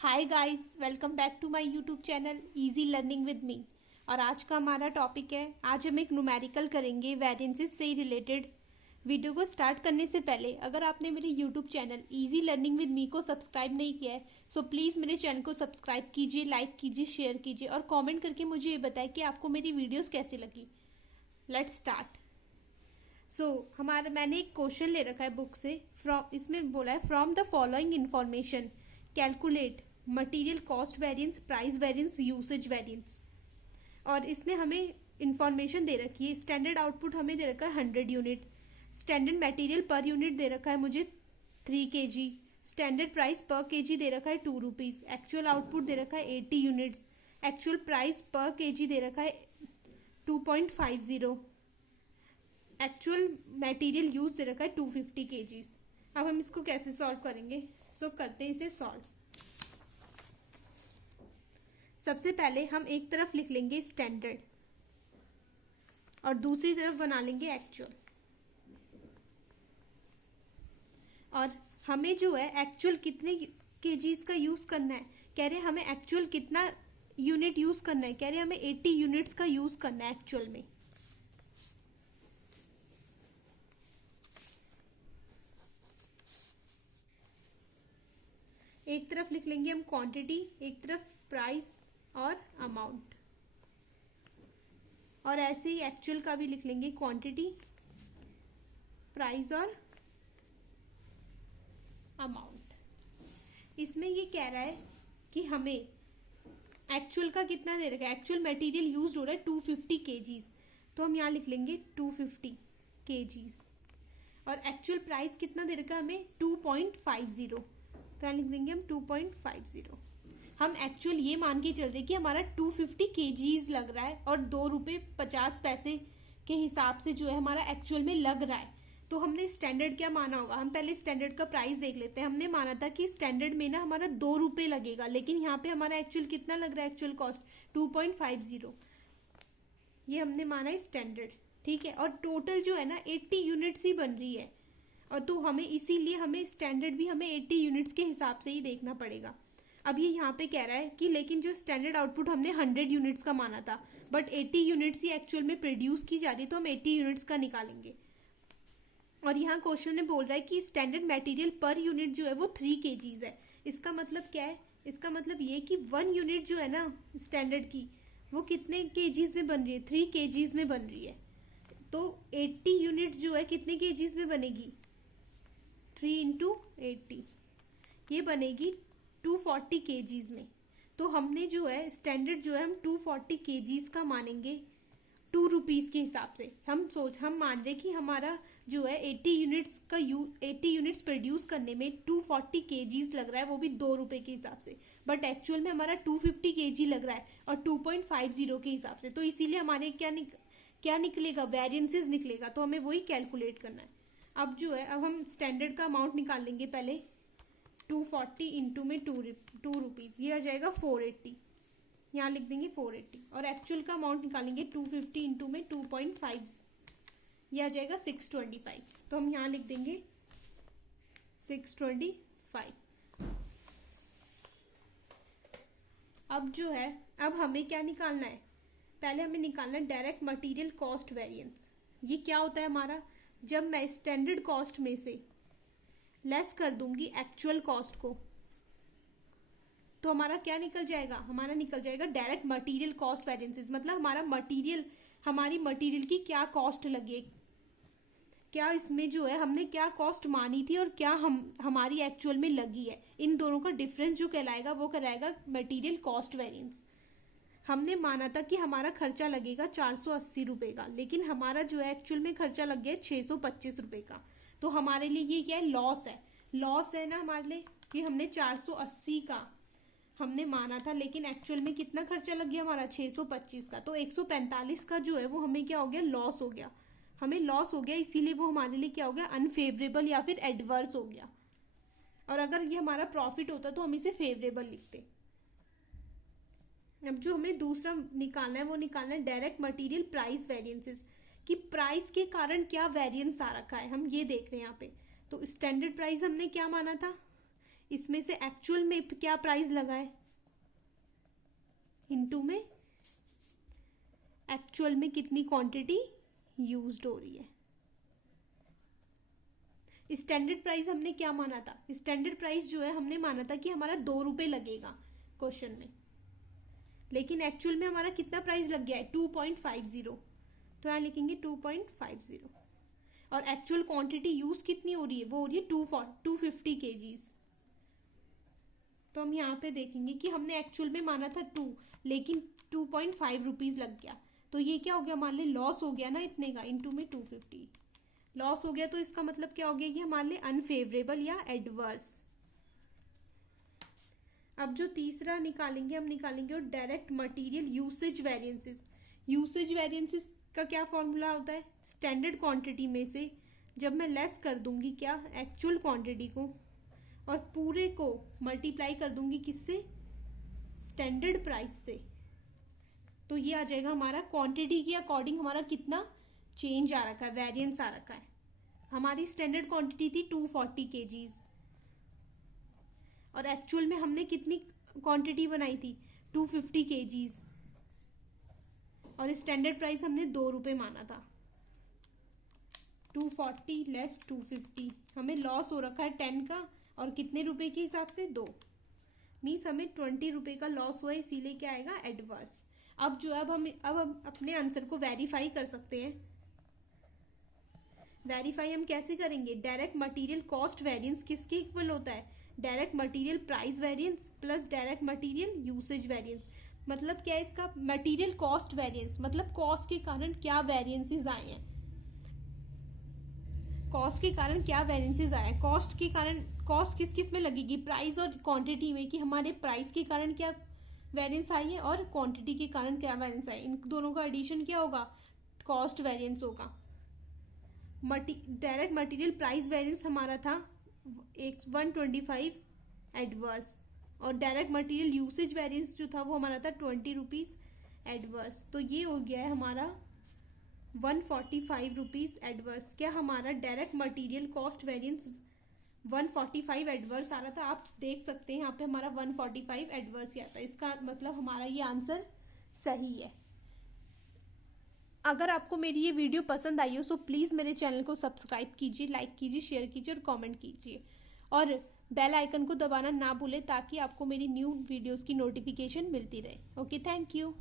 Hi guys, welcome back to my YouTube channel easy learning with me. और आज का हमारा टॉपिक है, आज हम एक न्यूमेरिकल करेंगे वेरिएंसेस से रिलेटेड। वीडियो को स्टार्ट करने से पहले अगर आपने मेरे YouTube channel easy learning with मी को सब्सक्राइब नहीं किया है सो प्लीज़ मेरे चैनल को सब्सक्राइब कीजिए, लाइक कीजिए, शेयर कीजिए और कॉमेंट करके मुझे ये बताएं कि आपको मेरी वीडियोज़ कैसी लगी। Let's start. मैंने एक क्वेश्चन ले रखा है बुक से। इसमें बोला है from the following information calculate material cost variance, price variance, usage variance. और इसने हमें इंफॉर्मेशन दे रखी है। स्टैंडर्ड आउटपुट हमें दे रखा है 100 unit, standard material per unit दे रखा है मुझे 3 kg, standard price per kg दे रखा है 2 रुपीज़, एक्चुअल आउटपुट दे रखा है 80 units, actual price per kg दे रखा है 2.50, एक्चुअल मटेरियल यूज दे रखा है 250 kg। अब हम इसको कैसे सॉल्व करेंगे? करते हैं इसे सॉल्व। सबसे पहले हम एक तरफ लिख लेंगे स्टैंडर्ड और दूसरी तरफ बना लेंगे एक्चुअल। और हमें जो है एक्चुअल कितने केजीज का यूज करना है, कह रहे हैं हमें एक्चुअल कितना यूनिट यूज करना है, कह रहे हैं हमें 80 यूनिट्स का यूज करना है एक्चुअल में। एक तरफ लिख लेंगे हम क्वांटिटी, एक तरफ प्राइस और अमाउंट। और ऐसे ही एक्चुअल का भी लिख लेंगे क्वांटिटी, प्राइस और अमाउंट। इसमें ये कह रहा है कि हमें एक्चुअल का कितना दे रखा है, एक्चुअल मटेरियल यूज हो रहा है 250 kgs, तो हम यहाँ लिख लेंगे 250 kgs। और एक्चुअल प्राइस कितना दे रखा है हमें 2.50, तो यहाँ लिख देंगे हम 2.50। हम एक्चुअल ये मान के चल रहे कि हमारा 250 kgs लग रहा है और 2 रुपये 50 पैसे के हिसाब से जो है हमारा एक्चुअल में लग रहा है। तो हमने स्टैंडर्ड क्या माना होगा? हम पहले स्टैंडर्ड का प्राइस देख लेते हैं। हमने माना था कि स्टैंडर्ड में ना हमारा 2 रुपये लगेगा, लेकिन यहाँ पे हमारा एक्चुअल कितना लग रहा है? एक्चुअल कॉस्ट 2.50, ये हमने माना है स्टैंडर्ड, ठीक है। और टोटल जो है ना 80 यूनिट्स ही बन रही है, और तो हमें इसीलिए हमें स्टैंडर्ड भी हमें 80 यूनिट्स के हिसाब से ही देखना पड़ेगा। अब ये यहाँ पे कह रहा है कि लेकिन जो स्टैंडर्ड आउटपुट हमने 100 यूनिट्स का माना था, बट 80 यूनिट्स ही एक्चुअल में प्रोड्यूस की जा रही है, तो हम 80 यूनिट्स का निकालेंगे। और यहाँ क्वेश्चन में बोल रहा है कि स्टैंडर्ड मटेरियल पर यूनिट जो है वो 3 kgs है। इसका मतलब क्या है? इसका मतलब ये कि 1 यूनिट जो है ना स्टैंडर्ड की, वो कितने kgs में बन रही है? 3 kgs में बन रही है। तो 80 यूनिट जो है कितने kgs में बनेगी? 3 × 80, ये बनेगी 240 kgs में। तो हमने जो है स्टैंडर्ड जो है हम 240 kgs का मानेंगे 2 रुपीज़ के हिसाब से। हम मान रहे कि हमारा जो है 80 यूनिट्स प्रोड्यूस करने में 240 kgs लग रहा है, वो भी 2 रुपये के हिसाब से। बट एक्चुअल में हमारा 250 kg लग रहा है और 2.50 के हिसाब से। तो इसीलिए हमारे क्या निकलेगा? वेरिएंसेस निकलेगा। तो हमें वही कैलकुलेट करना है। अब जो है अब हम स्टैंडर्ड का अमाउंट निकाल लेंगे पहले। 240 इंटू में 2 रुपीज़, ये आ जाएगा 480, यहाँ लिख देंगे 480। और एक्चुअल का अमाउंट निकालेंगे 250 इंटू में 2.5, ये आ जाएगा 625, तो हम यहाँ लिख देंगे 625। अब जो है अब हमें क्या निकालना है? पहले हमें निकालना है डायरेक्ट मटेरियल कॉस्ट वेरिएंस। ये क्या होता है हमारा? जब मैं स्टैंडर्ड कॉस्ट में से लेस कर दूंगी एक्चुअल कॉस्ट को, तो हमारा क्या निकल जाएगा? हमारा निकल जाएगा डायरेक्ट मटेरियल कॉस्ट वेरिएंसेस। मतलब हमारी मटेरियल की क्या कॉस्ट लगी, क्या इसमें जो है हमने क्या कॉस्ट मानी थी और क्या हमारी एक्चुअल में लगी है, इन दोनों का डिफरेंस जो कहलाएगा वो कहलाएगा मटेरियल कॉस्ट वेरिएंस। हमने माना था कि हमारा खर्चा लगेगा 480 रुपये का, लेकिन हमारा जो है एक्चुअल में खर्चा लग गया 625 रुपये का। तो हमारे लिए ये क्या है? लॉस है ना हमारे लिए कि हमने 480 का हमने माना था, लेकिन एक्चुअल में कितना खर्चा लग गया हमारा? 625 का। तो 145 का जो है वो हमें क्या हो गया? लॉस हो गया। हमें लॉस हो गया, इसीलिए वो हमारे लिए क्या हो गया? अनफेवरेबल या फिर एडवर्स हो गया। और अगर ये हमारा प्रॉफिट होता तो हम इसे फेवरेबल लिखते। अब जो हमें दूसरा निकालना है वो निकालना है डायरेक्ट मटेरियल प्राइस वेरिएंसेस, कि प्राइस के कारण क्या वेरिएंस आ रखा है, हम ये देख रहे हैं यहाँ पे। तो स्टैंडर्ड प्राइस हमने क्या माना था? इसमें से एक्चुअल में क्या प्राइस लगा है, इनटू में एक्चुअल में कितनी क्वांटिटी यूज्ड हो रही है। स्टैंडर्ड प्राइस हमने क्या माना था, स्टैंडर्ड प्राइस जो है हमने माना था कि हमारा 2 रुपये लगेगा क्वेश्चन में, लेकिन एक्चुअल में हमारा कितना प्राइस लग गया है 2.50, तो यहाँ लिखेंगे 2.50। और एक्चुअल क्वांटिटी यूज कितनी हो रही है, वो हो रही है 250 kgs। तो हम यहाँ पे देखेंगे कि हमने एक्चुअल में माना था 2, लेकिन 2.5 रुपीज लग गया, तो ये क्या हो गया, मान ली लॉस हो गया ना इतने का, इनटू में 250 लॉस हो गया। तो इसका मतलब क्या हो गया, ये हमारे लिए अनफेवरेबल या एडवर्स। अब जो तीसरा निकालेंगे, हम निकालेंगे और direct material usage variances. Usage variances का क्या फॉर्मूला होता है, स्टैंडर्ड क्वांटिटी में से जब मैं लेस कर दूंगी क्या, एक्चुअल क्वांटिटी को, और पूरे को मल्टीप्लाई कर दूंगी किससे, स्टैंडर्ड प्राइस से, तो ये आ जाएगा हमारा क्वांटिटी के अकॉर्डिंग हमारा कितना चेंज आ रखा है, वेरिएंस आ रखा है। हमारी स्टैंडर्ड क्वांटिटी थी 240 kgs और एक्चुअल में हमने कितनी क्वांटिटी बनाई थी 250 kgs, और स्टैंडर्ड प्राइस हमने 2 रुपये माना था। 240 लेस 250, हमें लॉस हो रखा है 10 का, और कितने रुपए के हिसाब से 2, मीन्स हमें 20 रुपए का लॉस हुआ है, इसीलिए क्या आएगा एडवर्स। अब जो अब हम अपने आंसर को वेरीफाई कर सकते हैं। वेरीफाई हम कैसे करेंगे, डायरेक्ट मटेरियल कॉस्ट वेरिएंस किसके इक्वल होता है, direct material price variance plus direct material usage variance. मतलब क्या है इसका, मटेरियल कॉस्ट वेरिएंस मतलब कॉस्ट के कारण क्या वेरिएंसेस आए हैं, कॉस्ट के कारण क्या वेरिएंसेस आए हैं। कॉस्ट के कारण, कॉस्ट किस किस में लगेगी, प्राइस और क्वांटिटी में, कि हमारे प्राइस के कारण क्या वेरिएंस आई है और क्वांटिटी के कारण क्या वेरिएंस आई, इन दोनों का एडिशन क्या होगा, कॉस्ट वेरिएंस होगा। डायरेक्ट मटेरियल प्राइस वेरिएंस हमारा था 125 एडवर्स, और डायरेक्ट मटेरियल यूसेज वेरिएंस जो था वो हमारा था 20 रुपीज एडवर्स। तो ये हो गया है हमारा 145 रुपीज एडवर्स। क्या हमारा direct material cost variance 145 adverse आ रहा था, आप देख सकते हैं यहाँ पे हमारा 145 एडवर्स ही आता है, इसका मतलब हमारा ये आंसर सही है। अगर आपको मेरी ये वीडियो पसंद आई हो तो प्लीज़ मेरे चैनल को सब्सक्राइब कीजिए, लाइक कीजिए, शेयर कीजिए और कमेंट कीजिए, और बेल आइकन को दबाना ना भूलें ताकि आपको मेरी न्यू वीडियोस की नोटिफिकेशन मिलती रहे। Okay, thank you.